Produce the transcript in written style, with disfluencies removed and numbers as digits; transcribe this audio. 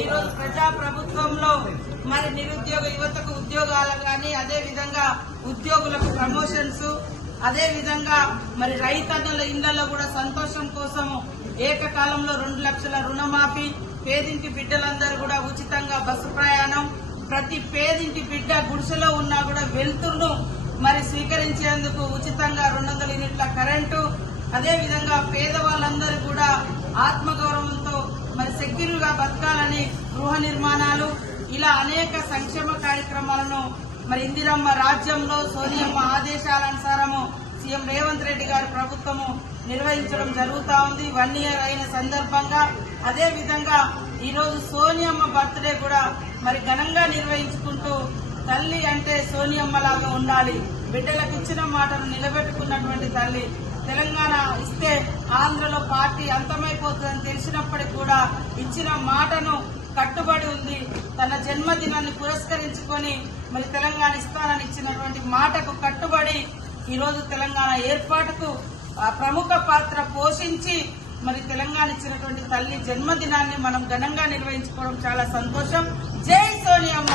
ఈ రోజు ప్రజా ప్రభుత్వంలో మరి నిరుద్యోగ యువతకు ఉద్యోగాలు కానీ, అదే విధంగా ఉద్యోగులకు ప్రమోషన్స్, అదే విధంగా మరి రైతన్నుల ఇళ్లలో కూడా సంతోషం కోసం ఏకకాలంలో 2 లక్షల రుణమాఫీ, పేదింటి బిడ్డలందరూ కూడా ఉచితంగా బస్సు ప్రయాణం, ప్రతి పేదింటి బిడ్డ గుడిసెలో ఉన్నా కూడా వెలుతురును మరి స్వీకరించేందుకు ఉచితంగా 200 యూనిట్ల కరెంటు, అదే విధంగా పేదవాళ్ళందరూ కూడా ఆత్మగౌరవంతో మరి సెక్యూర్ గా బతకాలని గృహ నిర్మాణాలు, ఇలా అనేక సంక్షేమ కార్యక్రమాలను మరి ఇందిరమ్మ రాజ్యంలో సోనియమ్మ ఆదేశాలనుసారము సీఎం రేవంత్ రెడ్డి గారి ప్రభుత్వము నిర్వహించడం జరుగుతా ఉంది. 1 year అయిన సందర్భంగా అదే విధంగా ఈ రోజు సోనియమ్మ బర్త్డే కూడా మరి ఘనంగా నిర్వహించుకుంటూ, తల్లి అంటే సోనియమ్మ లాగా ఉండాలి, బిడ్డలకు ఇచ్చిన మాటను నిలబెట్టుకున్నటువంటి తల్లి, తెలంగాణ ఇస్తే ఆంధ్రలో పార్టీ అంతమైపోతుందని తెలిసినప్పటికీ కూడా ఇచ్చిన మాటను కట్టుబడి ఉంది. తన జన్మదినాన్ని పురస్కరించుకొని మరి తెలంగాణ ఇస్తానని ఇచ్చినటువంటి మాటకు కట్టుబడి ఈ రోజు తెలంగాణ ఏర్పాటుకు ప్రముఖ పాత్ర పోషించి మరి తెలంగాణ ఇచ్చినటువంటి తల్లి జన్మదినాన్ని మనం ఘనంగా నిర్వహించుకోవడం చాలా సంతోషం. జై సోనియమ్మ.